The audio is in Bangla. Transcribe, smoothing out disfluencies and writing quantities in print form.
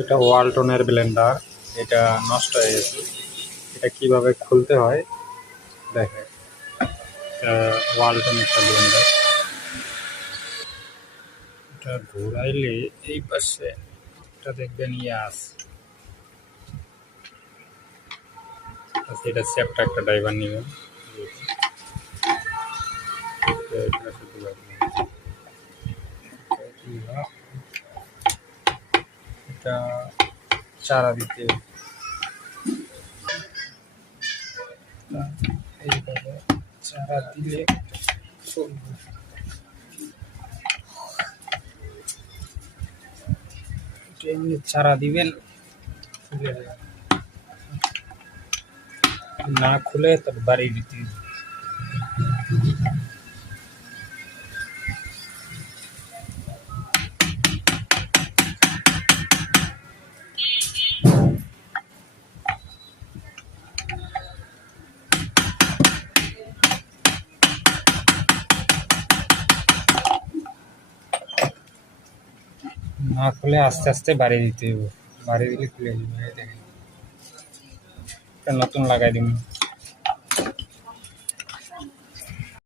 এটা ওয়ালটনের ব্লেন্ডার। এটা নষ্ট হয়ে গেছে। এটা কিভাবে খুলতে হয় দেখে। ওয়ালটন একটা ব্লেন্ডার। এটা ঘোরাইলে এই পাশে এটা দেখবেন আছে। এটা চ্যাপ্টা একটা ড্রাইভার নেবেন। এটা চারা দিতে এইভাবে চারা দিলে চলবে। এমনি চারা দিবেন, খুলে না খুলে তার বাড়ি দিতে না খুলে আস্তে আস্তে বাড়ি দিতে হবে। বাড়ি দিলে খুলে যাবে। দেখেন নতুন লাগাই দিন।